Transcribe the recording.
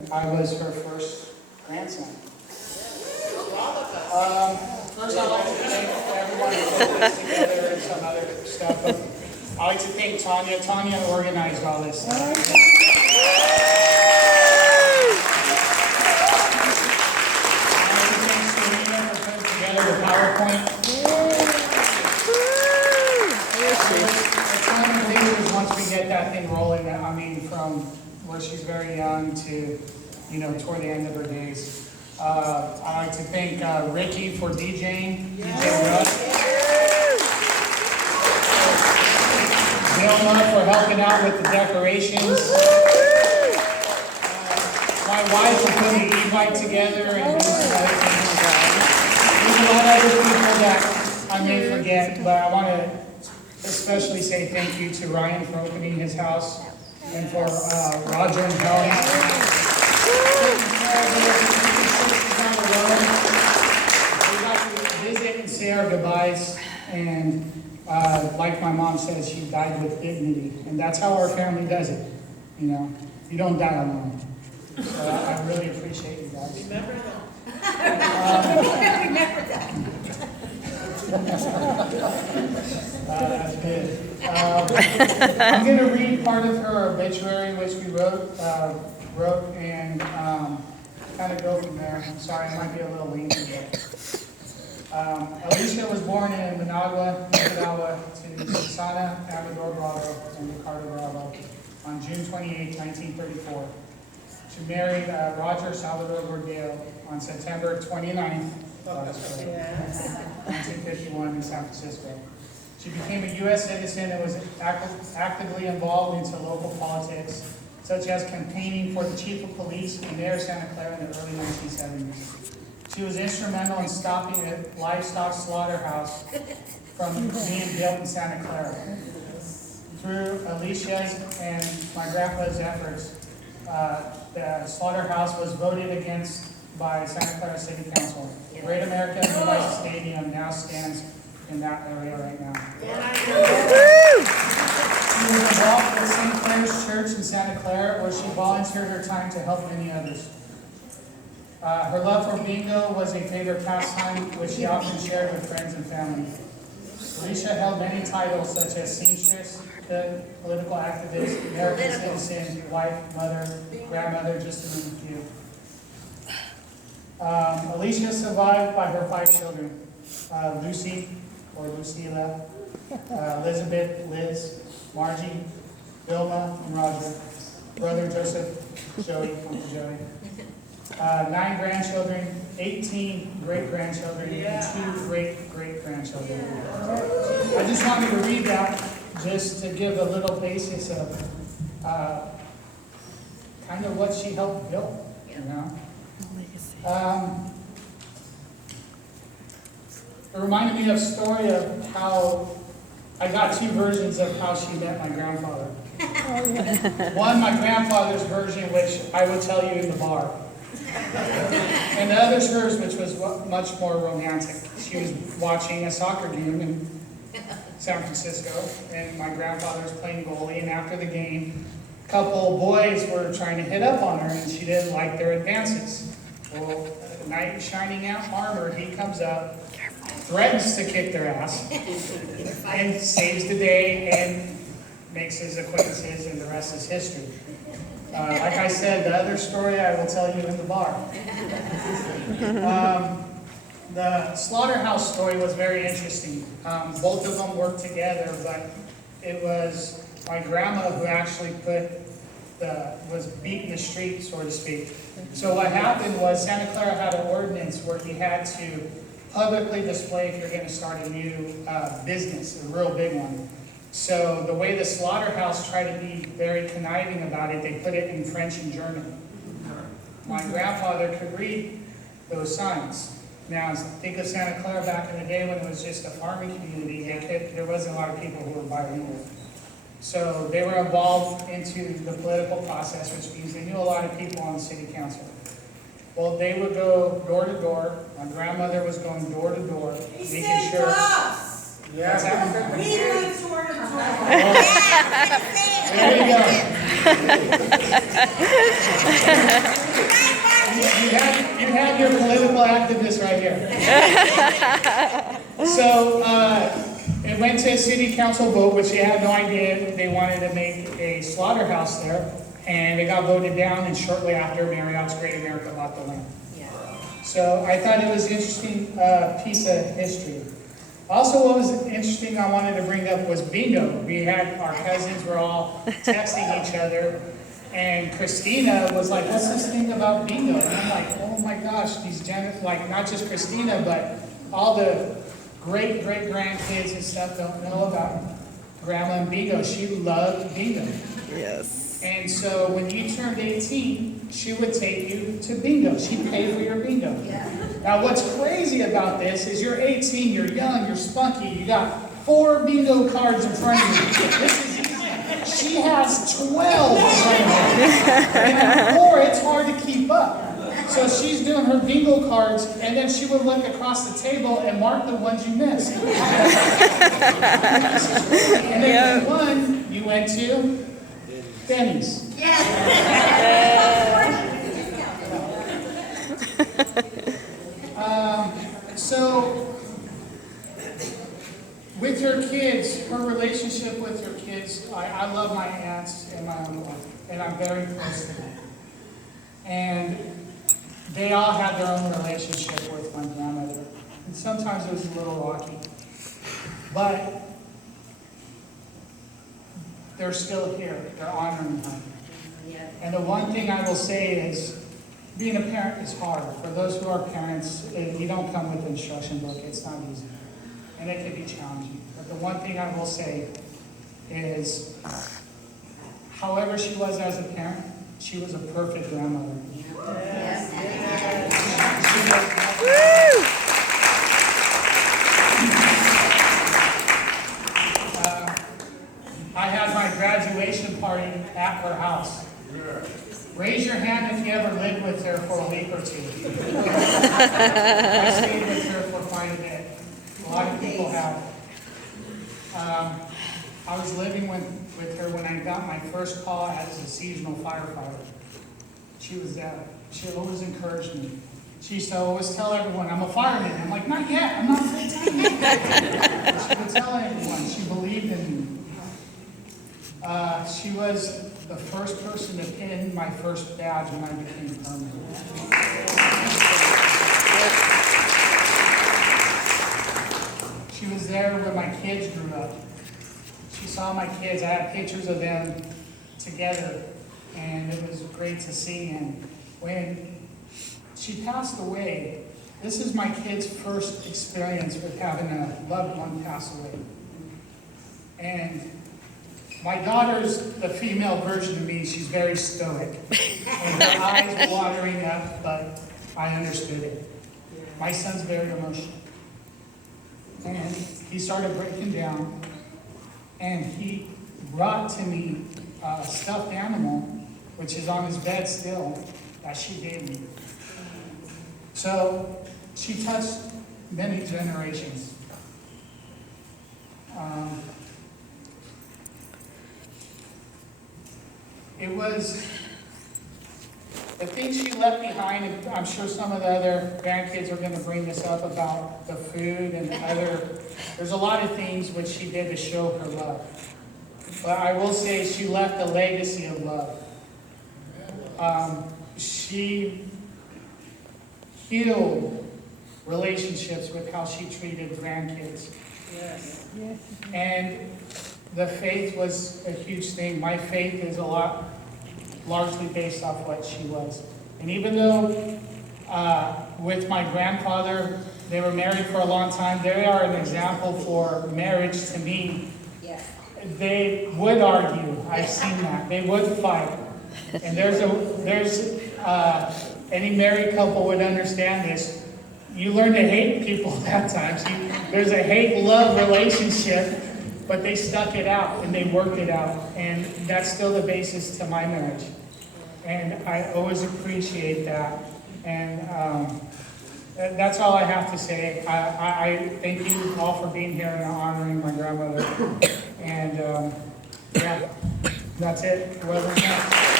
I was her first grandson. First, I'd like to thank everyone who put this together and some other stuff. But I'd like to thank Tanya. Tanya organized all this stuff. I'd like to thank Serena for putting together the PowerPoint. It's one of the things once we get that thing rolling, I mean, from where she's very young to, toward the end of her days. I'd like to thank Ricky for DJing, DJ Russ. Wilma for helping out with the decorations. My wife for putting the e-bike together and doing some other things. There's a lot of other people that I may forget, but I want to especially say thank you to Ryan for opening his house and for Roger and Helen. We got to visit and say our goodbyes, and like my mom says, she died with dignity, and that's how our family does it. You don't die alone. So I really appreciate you guys. Remember that. Remember that. That's good. I'm going to read part of her obituary, which we wrote and kind of go from there. I'm sorry, it might be a little lengthy. Alicia was born in Managua, Nicaragua, to Susana Amador Bravo and Ricardo Bravo on June 28, 1934. She married Roger Salvador Gordillo on September 29th, 1951 in San Francisco. She became a U.S. citizen and was actively involved into local politics, such as campaigning for the chief of police and mayor of Santa Clara in the early 1970s. She was instrumental in stopping a livestock slaughterhouse from being built in Santa Clara. Through Alicia's and my grandpa's efforts, the slaughterhouse was voted against by Santa Clara City Council. The Great American United Stadium now stands in that area right now. She was involved with St. Clair's Church in Santa Clara, where she volunteered her time to help many others. Her love for bingo was a favorite pastime, which she often shared with friends and family. Alicia held many titles, such as seamstress, cook, political activist, American citizen, wife, mother, grandmother, just to name a few. Alicia survived by her 5 children, Lucy, or Lucila, Elizabeth, Liz, Margie, Vilma, and Roger, brother Joseph, Joey, Uncle Joey. 9 grandchildren, 18 great-grandchildren, and 2 great-great-grandchildren. I just wanted to read that just to give a little basis of kind of what she helped build, It reminded me of a story of how I got 2 versions of how she met my grandfather. One, my grandfather's version, which I would tell you in the bar. And the other's hers, which was much more romantic. She was watching a soccer game in San Francisco, and my grandfather was playing goalie, and after the game, a couple of boys were trying to hit up on her, and she didn't like their advances. Well, knight in shining armor, he comes up, threatens to kick their ass, and saves the day, and makes his acquaintances, and the rest is history. Like I said, the other story I will tell you in the bar. The slaughterhouse story was very interesting. Both of them worked together, but it was my grandma who actually was beating the street, so to speak. So what happened was Santa Clara had an ordinance where you had to publicly display if you're going to start a new business, a real big one. So the way the slaughterhouse tried to be very conniving about it, they put it in French and German. My grandfather could read those signs. Now, think of Santa Clara back in the day when it was just a farming community. There wasn't a lot of people who were bilingual. So they were involved into the political process, which means they knew a lot of people on the city council. Well, they would go door to door. My grandmother was going door to door, making sure. Yeah, We live door to door. there you go. So, it went to a city council vote, which they had no idea they wanted to make a slaughterhouse there. And it got voted down, and shortly after, Marriott's Great America bought the land. So I thought it was an interesting piece of history. Also, what was interesting I wanted to bring up was bingo. We had, our cousins were all texting each other, and Christina was like, what's this thing about bingo? And I'm like, oh my gosh, like not just Christina, but all the great-grandkids and stuff don't know about Grandma and bingo. She loved bingo. Yes. And so when you turned 18, she would take you to bingo. She'd pay for your bingo. Now what's crazy about this is you're 18, you're young, you're spunky, you got 4 bingo cards in front of you. This is easy. She has 12 in front of her. And at 4, it's hard to keep up. So she's doing her bingo cards, and then she would look across the table and mark the ones you missed. And then the one you went to, Denny's. So, with her kids, her relationship with her kids, I love my aunts and my uncle, and I'm very close to them. And they all had their own relationship with my grandmother. And sometimes it was a little rocky. But they're still here. They're honoring her. And the one thing I will say is, being a parent is hard. For those who are parents, you don't come with an instruction book. It's not easy. And it can be challenging. But the one thing I will say is, however she was as a parent, she was a perfect grandmother. I had my graduation party at her house. Raise your hand if you ever lived with her for a week or two. I stayed with her for quite a bit. A lot of people have. I was living with her when I got my first call as a seasonal firefighter. She was there. She always encouraged me. She used to always tell everyone, I'm a fireman. I'm like, not yet, I'm not full-time yet. She would tell everyone, she believed in me. She was the first person to pin my first badge when I became permanent. She was there when my kids grew up. She saw my kids. I had pictures of them together, and it was great to see. And when she passed away, this is my kid's first experience with having a loved one pass away. And my daughter's the female version of me. She's very stoic. And her eyes watering up, but I understood it. My son's very emotional. And he started breaking down, and he brought to me a stuffed animal, which is on his bed still, that she gave me. So she touched many generations. It was the things she left behind, and I'm sure some of the other grandkids are going to bring this up about the food and there's a lot of things which she did to show her love. But I will say she left a legacy of love. She healed relationships with how she treated grandkids. Yes. And the faith was a huge thing. My faith is largely based off what she was. And even though with my grandfather, they were married for a long time, they are an example for marriage to me. Yes. They would argue. I've seen that. They would fight. And any married couple would understand this. You learn to hate people at times. There's a hate-love relationship, but they stuck it out and they worked it out. And that's still the basis to my marriage. And I always appreciate that. And that's all I have to say. I thank you all for being here and honoring my grandmother. And yeah, that's it. Whoever next.